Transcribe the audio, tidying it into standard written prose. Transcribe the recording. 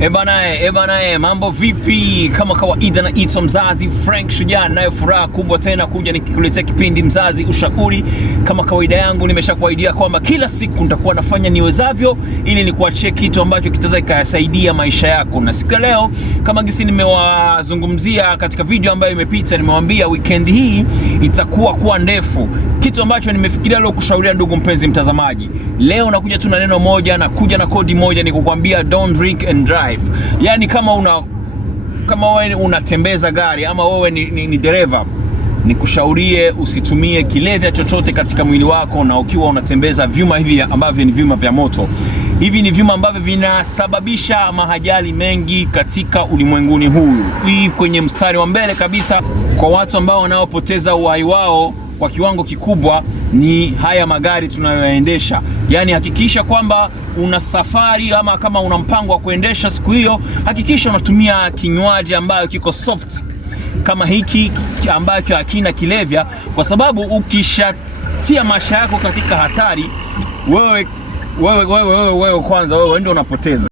Ebana, mambo vipi? Kama kawaida na itwa mzazi Frank Shujaa, nayo furaha kubwa tena kuja nikikuletea kipindi Mzazi Ushauri. Kama kawaida yangu nimeshakuahidia kwamba kila siku nitakuwa nafanya niwezavyo ili nikuachie kitu ambacho kitaweza kusaidia maisha yako. Na siku leo kama gisi nimewazungumzia katika video ambayo imepita, nimewaambia weekend hii itakuwa ndefu. Kitu ambacho nimefikiria leo kushauria ndugu mpenzi mtazamaji. Leo nakuja tu na neno moja, na kuja na kodi moja, ni kukwambia don't drink and drive. Yani kama wewe unatembeza gari ama wewe ni dereva, nikushaurie usitumie kilevya chochote katika mwili wako, na ukiwa unatembeza vyuma hivi ambavyo ni vyuma vya moto. Hivi ni vyuma ambavyo vinasababisha mahajali mengi katika ulimwenguni huu. Hii kwenye mstari wa mbele kabisa kwa watu ambao wanaopoteza uhai wao kwa kiwango kikubwa ni haya magari tunayoendesha. Yani hakikisha kwamba una safari ama kama una mpango wa kuendesha siku hiyo, hakikisha unatumia kinywaji ambayo kiko soft kama hiki ambacho hakina kilevya, kwa sababu ukishatia maisha yako katika hatari, wewe kwanza wewe ndio unapoteza.